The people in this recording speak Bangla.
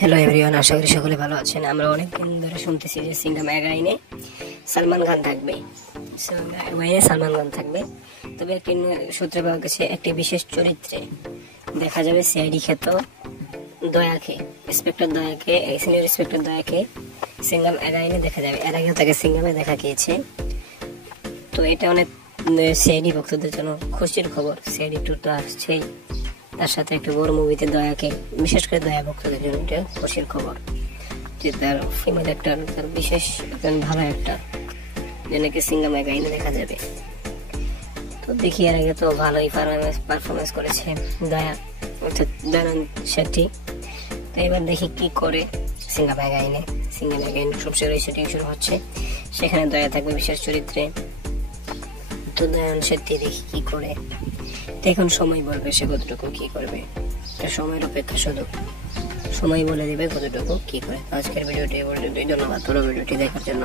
হ্যালো এভরিওয়ান, আশা করি সকলে ভালো আছেন। আমরা অনেকদিন ধরে শুনতেছি যে সিঙ্গাম এগাইনে সালমান খান থাকবে, সালমান খান থাকবে। তবে একটি সূত্রে পাওয়া গেছে একটি বিশেষ চরিত্রে দেখা যাবে সিআইডি খ্যাত দয়াকে, ইন্সপেক্টর দয়াকে, সিনিয়র ইন্সপেক্টর দয়াকে সিঙ্গাম এগাইনে দেখা যাবে। এর আগেও তাকে সিঙ্গামে দেখা গিয়েছে। তো এটা অনেক সিআইডি ভক্তদের জন্য খুশির খবর। সিআইডি 2 তো আসছেই, তার সাথে একটা বড় মুভিতে দয়াকে, বিশেষ করে দয়া ভক্তদের জন্য এটা খুশির খবর যে তার ফিমেল অ্যাক্টর, তার বিশেষ একজন ভালো অ্যাক্টর যে নাকি সিঙ্গাম এগাইনে দেখা যাবে। তো দেখি, এর আগে তো ভালোই পারফরমেন্স করেছে দয়া, অর্থাৎ দয়ানন্দ শেট্টি। তো এবার দেখি কি করে সিঙ্গাম এগাইনে। সিঙ্গাম এগাইন সবচেয়ে শুটিং শুরু হচ্ছে, সেখানে দয়া থাকবে বিশেষ চরিত্রে। তো দয়ানন্দ শেট্টি দেখি কি করে। এখন সময় বলবে সে কতটুকু কি করবে, এটা সময়ের অপেক্ষা, শুধু সময় বলে দিবে কতটুকু কি করে। আজকের ভিডিওটি ধন্যবাদ পুরো ভিডিওটি দেখার জন্য।